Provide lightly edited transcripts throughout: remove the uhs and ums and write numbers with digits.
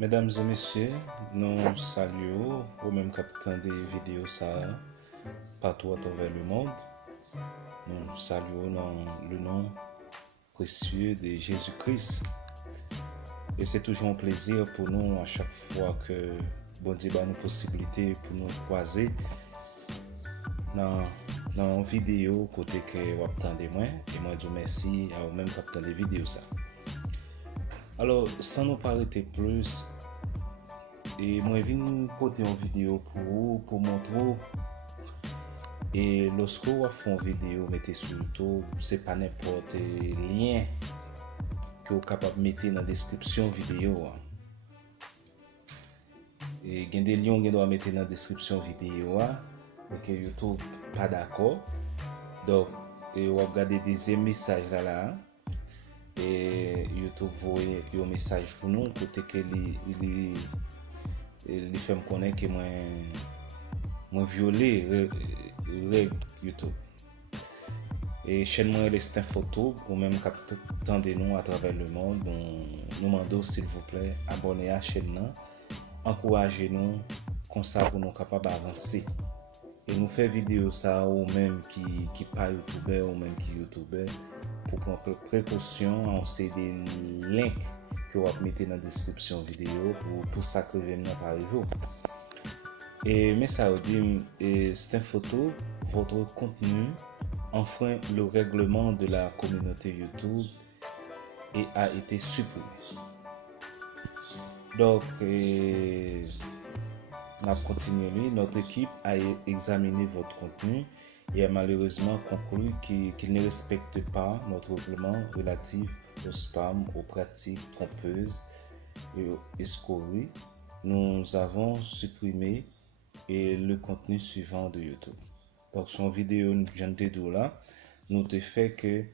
Mesdames et messieurs, nous saluons au même capitaine des vidéos ça partout à travers le monde. Nous saluons dans le nom précieux de Jésus-Christ. Et c'est toujours un plaisir pour nous à chaque fois que bon Dieu a une possibilité pour nous croiser dans une vidéo côté que vous attendez moi et moi je vous remercie à vous même capitaine des vidéos ça. Alors sans nous parler plus et moi je viens porter une vidéo pour vous pour montrer et lorsque vous faites une vidéo mettez sur YouTube c'est pas n'importe lien que vous capable de mettre dans la description vidéo et il y a des liens que vous doit mettre dans la description vidéo mais que YouTube pas d'accord donc vous regardez des messages là et YouTube voit un message pour nous côté que il fait me connaître que moi violer règle YouTube et chaîne moi est photo ou même attendez nous à travers le monde nous demandons s'il vous plaît abonnez à la chaîne encouragez nous comme ça pour nous capable d'avancer et nous faire vidéo ça ou même qui pas youtubeur ou même qui youtubeur pour prendre précaution on sait des links que vous mettez dans la description vidéo pour ça que je viens par arriver et mais ça dit c'est une photo votre contenu enfreint le règlement de la communauté YouTube et a été supprimé. Donc, on a continué. Notre équipe a examiné votre contenu et a malheureusement conclu qu'il ne respecte pas notre règlement relatif au spam, aux pratiques trompeuses et aux escroqueries. Nous avons supprimé le contenu suivant de YouTube. Donc, son vidéo, j'en ai dit là, nous te fait que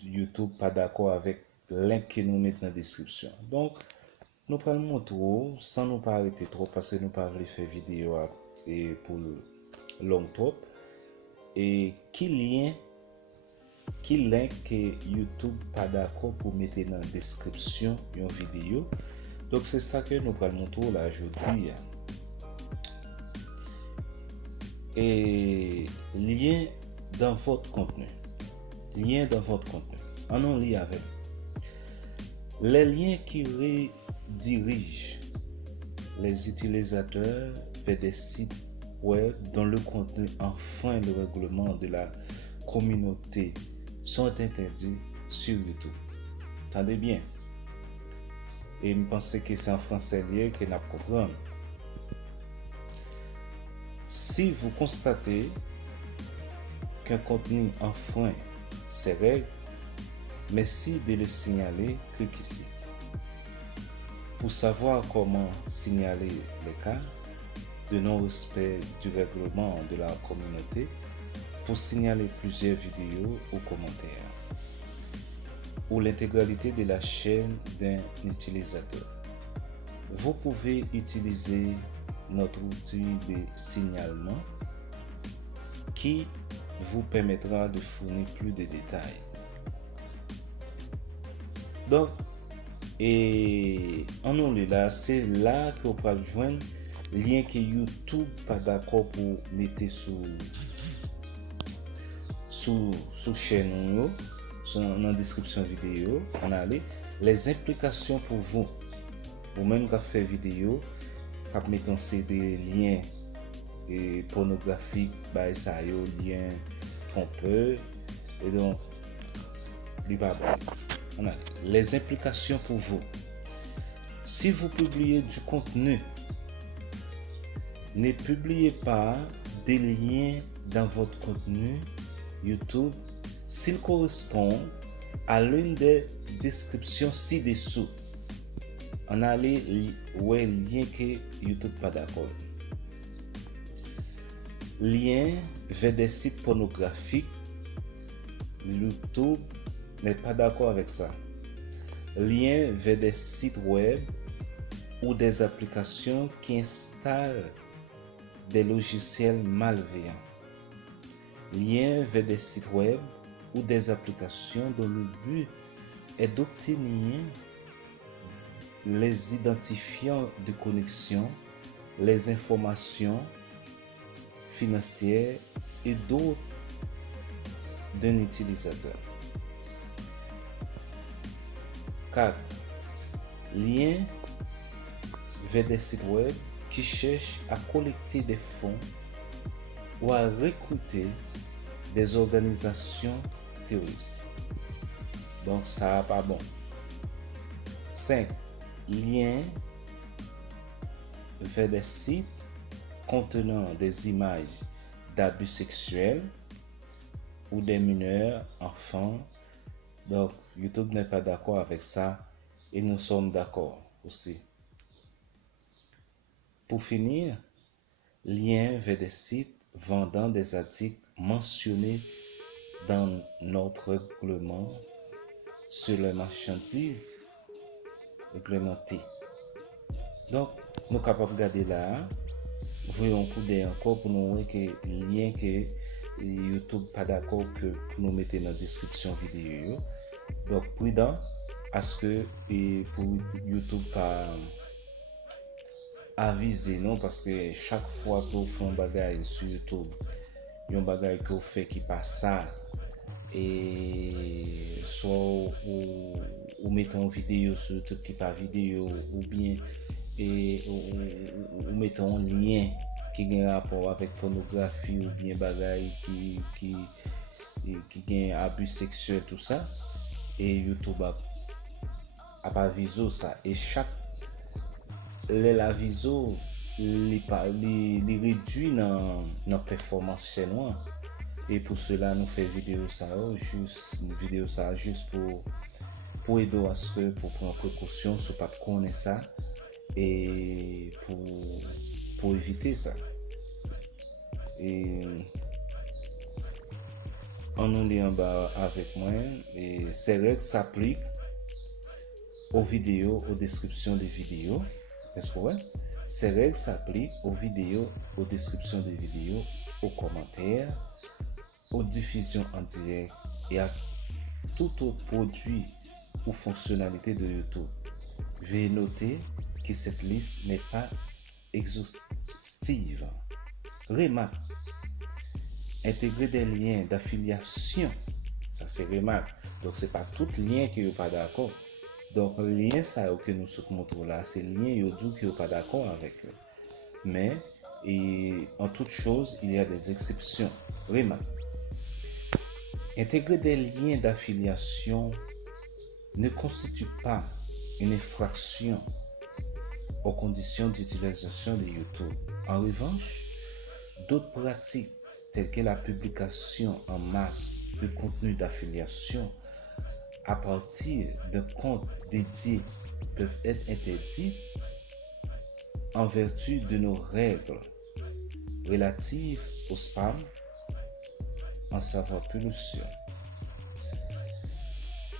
YouTube pas d'accord avec le lien que nous mettons dans la description. Donc, nous prenons mon tour sans nous pas arrêter trop parce que nous pas voulu faire vidéo et pour long trop. Et qui lien que YouTube pas d'accord pour mettre dans la description une vidéo. Donc, c'est ça que nous prenons mon tour là aujourd'hui. Et lien dans votre contenu. On lit avec les liens qui redirigent les utilisateurs vers des sites web dont le contenu enfreint le règlement de la communauté sont interdits sur YouTube. Attendez bien. Et je pense que c'est en français lié que nous comprenons. Si vous constatez qu'un contenu enfreint ces règles, merci de le signaler, cliquez ici. Pour savoir comment signaler les cas de non-respect du règlement de la communauté, pour signaler plusieurs vidéos ou commentaires, ou l'intégralité de la chaîne d'un utilisateur, vous pouvez utiliser notre outil de signalement qui vous permettra de fournir plus de détails. Donc, et en nous là, c'est là que vous pouvez joindre lien que YouTube pas d'accord pour mettre sous chaîne dans la description vidéo. On a les implications pour vous ou même quand fait vidéo quand mettons des liens pornographiques bah ça yo lien trompeur et donc on a les implications pour vous. Si vous publiez du contenu, ne publiez pas des liens dans votre contenu YouTube s'ils correspondent à l'une des descriptions ci-dessous. On a les liens que YouTube pas d'accord. Lien vers des sites pornographiques, YouTube n'est pas d'accord avec ça. Lien vers des sites web ou des applications qui installent des logiciels malveillants. Lien vers des sites web ou des applications dont le but est d'obtenir les identifiants de connexion, les informations financières et d'autres d'un utilisateur. 4. Lien vers des sites web qui cherchent à collecter des fonds ou à recruter des organisations terroristes. Donc ça pas bon. 5. Lien vers des sites contenant des images d'abus sexuels ou des mineurs, enfants. Donc YouTube n'est pas d'accord avec ça et nous sommes d'accord aussi. Pour finir, lien vers des sites vendant des articles mentionnés dans notre règlement sur les marchandises réglementées. Donc, nous sommes capables de regarder là, voyons un coup d'œil encore pour nous voir que lien que YouTube pas d'accord que pour nous mettre dans la description vidéo. Donc, prudent à ce que pour YouTube pas aviser non parce que chaque fois que vous faites un bagage sur YouTube, il y a un bagage que vous faites qui passe ça et soit ou mettez une vidéo sur YouTube qui pas vidéo ou bien ou mettez un lien qui a un rapport avec pornographie ou bien bagage qui a abus sexuel tout ça et YouTube a pas visé ça et chaque la viso li réduit dans performance chez nous et pour cela nous fait vidéo ça juste pour aider à ce que pour prendre précaution sur pas connaître ça et pour éviter ça et on est en bas avec moi et ces règles s'appliquent aux vidéos, aux descriptions des vidéos. Est-ce que ouais? Ces règles s'appliquent aux vidéos, aux descriptions des vidéos, aux commentaires, aux diffusions en direct et à tout autre produit ou fonctionnalité de YouTube. Veuillez noter que cette liste n'est pas exhaustive. Remarque, intégrer des liens d'affiliation, ça c'est remarque. Donc c'est pas tout lien qui n'est pas d'accord. Donc, le lien ça que nous montrons là, c'est le lien qui n'est pas d'accord avec eux. Mais, en toute chose, il y a des exceptions. Remarque, intégrer des liens d'affiliation ne constitue pas une infraction aux conditions d'utilisation de YouTube. En revanche, d'autres pratiques telles que la publication en masse de contenu d'affiliation à partir de comptes dédiés peuvent être interdits en vertu de nos règles relatives au spam, en savoir plus sur.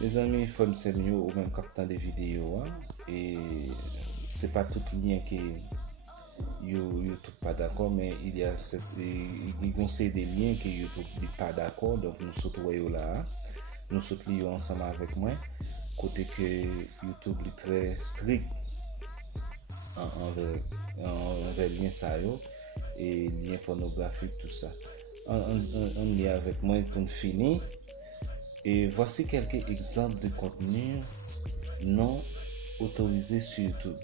Mes amis, il faut me servir ou même captant des vidéos et c'est pas tout lien que YouTube pas d'accord, mais il y a des liens que YouTube n'est pas d'accord, donc nous sommes là. Nous sommes ensemble avec moi, côté que YouTube est très strict envers lien ça et lien pornographique tout ça. On est avec moi pour finir et voici quelques exemples de contenus non autorisés sur YouTube.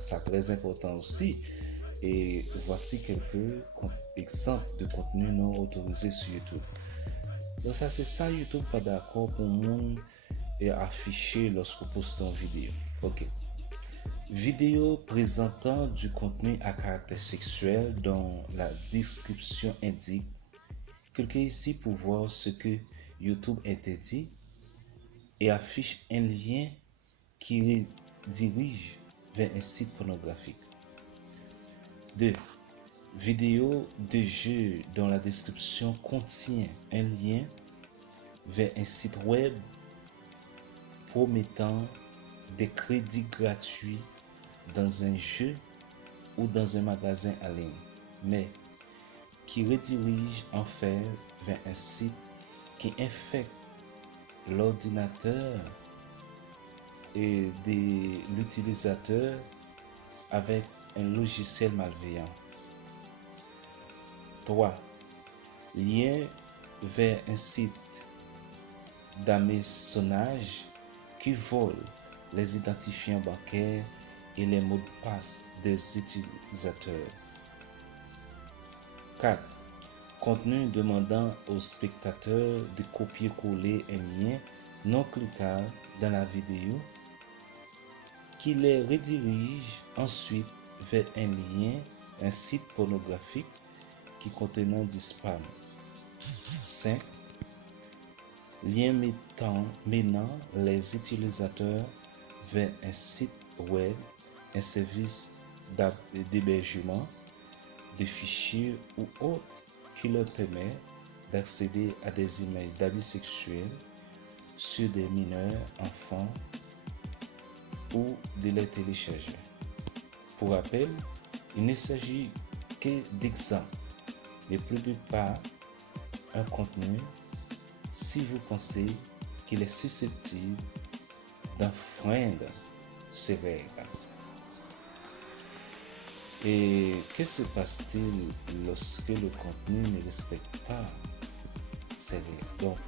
C'est très important aussi et voici quelques exemples de contenus non autorisés sur YouTube. Donc ça c'est ça YouTube pas d'accord pour monde et afficher lorsque vous postez une vidéo. Ok. Vidéo présentant du contenu à caractère sexuel dont la description indique. Cliquez ici pour voir ce que YouTube interdit et affiche un lien qui dirige vers un site pornographique. 2. Vidéo de jeu dont la description contient un lien vers un site web promettant des crédits gratuits dans un jeu ou dans un magasin en ligne, mais qui redirige en fait vers un site qui infecte l'ordinateur et de l'utilisateur avec un logiciel malveillant. 3. Lien vers un site d'hameçonnage qui vole les identifiants bancaires et les mots de passe des utilisateurs. 4. Contenu demandant aux spectateurs de copier-coller un lien non cliquable dans la vidéo qui les redirige ensuite vers un lien, un site pornographique qui contenant du spam. 5. Lien menant les utilisateurs vers un site web, un service d'hébergement de fichiers ou autre qui leur permet d'accéder à des images d'abus sexuels sur des mineurs, enfants ou de les télécharger. Pour rappel, il ne s'agit que d'exemples. Ne publiez pas un contenu si vous pensez qu'il est susceptible d'enfreindre ces règles. Et que se passe-t-il lorsque le contenu ne respecte pas ces règles? Donc,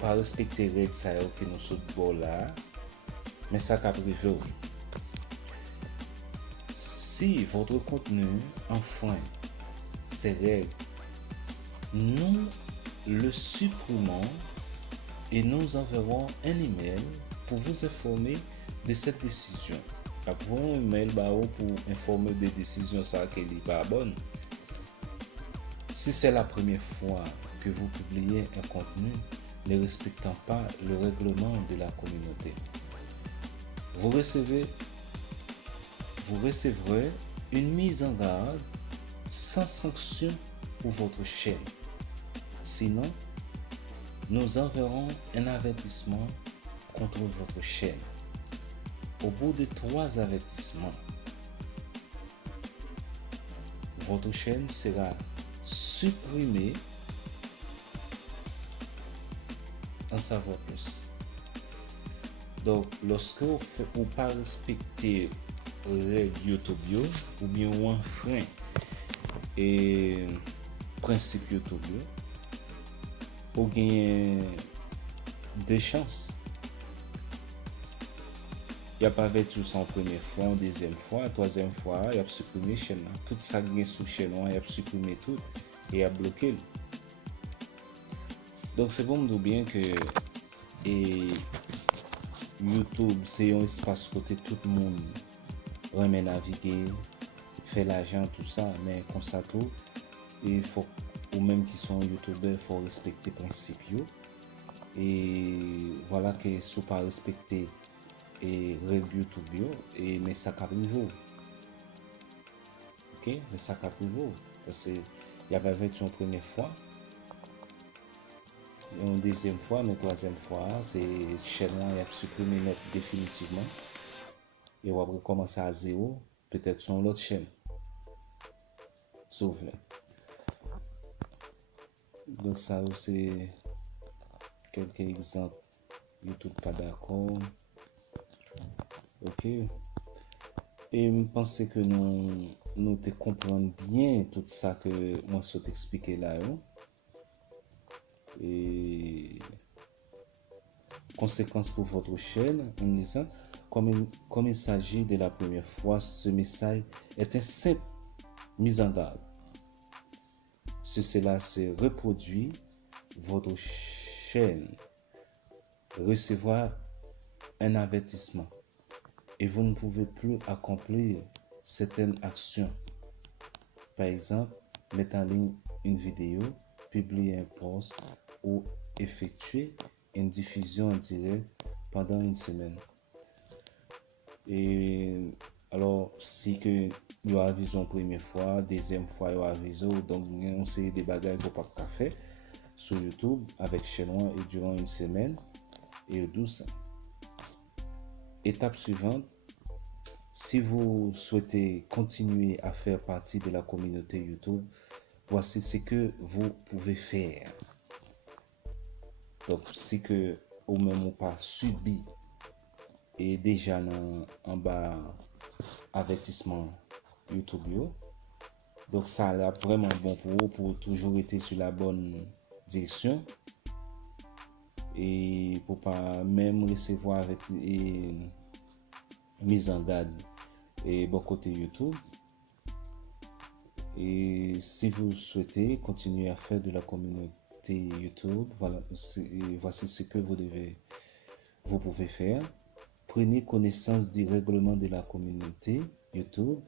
pas respecter les règles, ça y est, que nous sommes bon là, mais ça qu'a privé. Si votre contenu enfreint ces règles, nous le supprimons et nous enverrons un email pour vous informer de cette décision. Après un email pour informer des décisions ça qui n'est pas bonne. Si c'est la première fois que vous publiez un contenu ne respectant pas le règlement de la communauté, vous recevrez une mise en garde sans sanction pour votre chaîne. Sinon, nous enverrons un avertissement contre votre chaîne. Au bout de 3 avertissements, votre chaîne sera supprimée. En savoir plus. Donc, lorsque vous ne pas respecter les règles YouTube ou bien un frein et principe YouTube, vous gagnez des chances. Il n'y a pas vécu son première fois, en deuxième fois, troisième fois, il a supprimé chaîne. Tout ça qui est sous chaîne, il a supprimé tout et il a bloqué. Donc c'est bon de dire bien que YouTube c'est un espace côté tout le monde remet naviguer, fait l'argent, tout ça, mais comme ça tout, il faut, ou même qui sont youtubeurs, il faut respecter les principes. Et voilà que si vous pas respecter et règles YouTube, et mais ça arrive. Ok, mais ça arrive. Parce qu'il y avait une première fois, une deuxième fois, mais troisième fois, c'est chaîne qui a supprimé net définitivement. Et on va recommencer à zéro, peut-être sur l'autre chaîne. Sauf là. Donc ça, c'est quelques exemples. YouTube pas d'accord. Ok. Et je pense que nous te comprenons bien tout ça que moi je t'expliquer là. Et conséquence pour votre chaîne en disant, comme il s'agit de la première fois, ce message est un simple mise en garde. Si cela se reproduit, votre chaîne recevra un avertissement et vous ne pouvez plus accomplir certaines actions. Par exemple, mettre en ligne une vidéo, publier un post ou effectuer une diffusion en direct pendant une semaine. Et alors, si que il y a avisé première fois, deuxième fois, il y a avisé, donc on sait des bagages qu'on peut pas faire sur YouTube avec Chinois et durant une semaine et 12. Étape suivante, si vous souhaitez continuer à faire partie de la communauté YouTube, voici ce que vous pouvez faire. Donc, si que ou même ou pas subi et déjà en bas avertissement YouTube yo. Donc ça là vraiment bon pour vous pour toujours être sur la bonne direction et pour pas même recevoir avec mise en garde et bon côté YouTube. Et si vous souhaitez continuer à faire de la communauté YouTube, voici ce que vous pouvez faire. Prenez connaissance du règlement de la communauté YouTube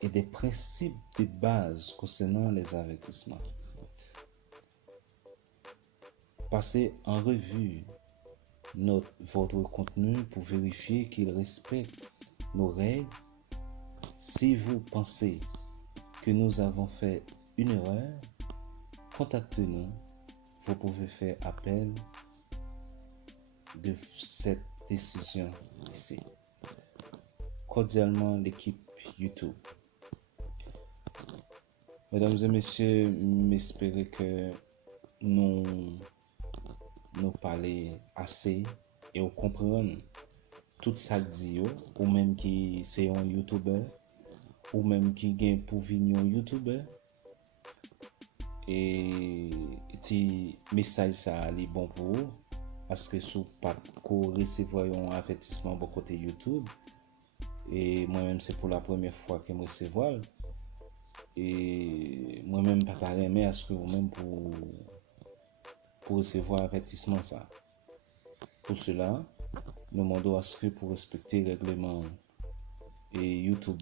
et des principes de base concernant les avertissements. Passez en revue votre contenu pour vérifier qu'il respecte nos règles. Si vous pensez que nous avons fait une erreur, contactez-nous. Vous pouvez faire appel de cette décision ici. Cordialement, l'équipe YouTube. Mesdames et messieurs, j'espère que nous parlons assez et nous comprenons tout ça dit ou même qui c'est un YouTuber ou même qui gagne pour venir un YouTuber et petit message ça est bon pour vous parce que si vous pas recevoir un avertissement de côté YouTube et moi-même c'est pour la première fois que je recevoir et moi-même pas aimer à ce que vous-même pour recevoir avertissement ça. Pour cela, nous demandons à ce que pour respecter le règlement et YouTube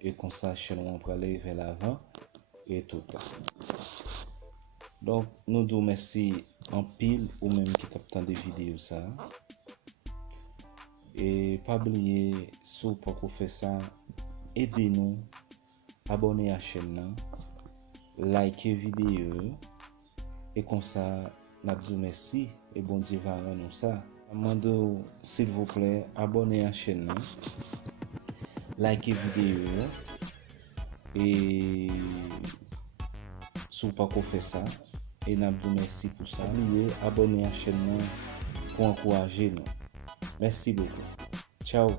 et qu'on sache nous pour aller vers l'avant et tout. Donc nous vous merci en pile ou même qui t'attend des vidéos ça. Et pas oublier si vous pouvez faire ça, aidez-nous, abonnez à la chaîne, likez vidéo et comme ça nous vous merci et bon Dieu va nous ça. Amando, s'il vous plaît, abonnez à la chaîne, likez vidéo et si vous pouvez faire ça et nous vous merci pour ça. Abonnez à la chaîne pour encourager nous. Merci beaucoup. Ciao.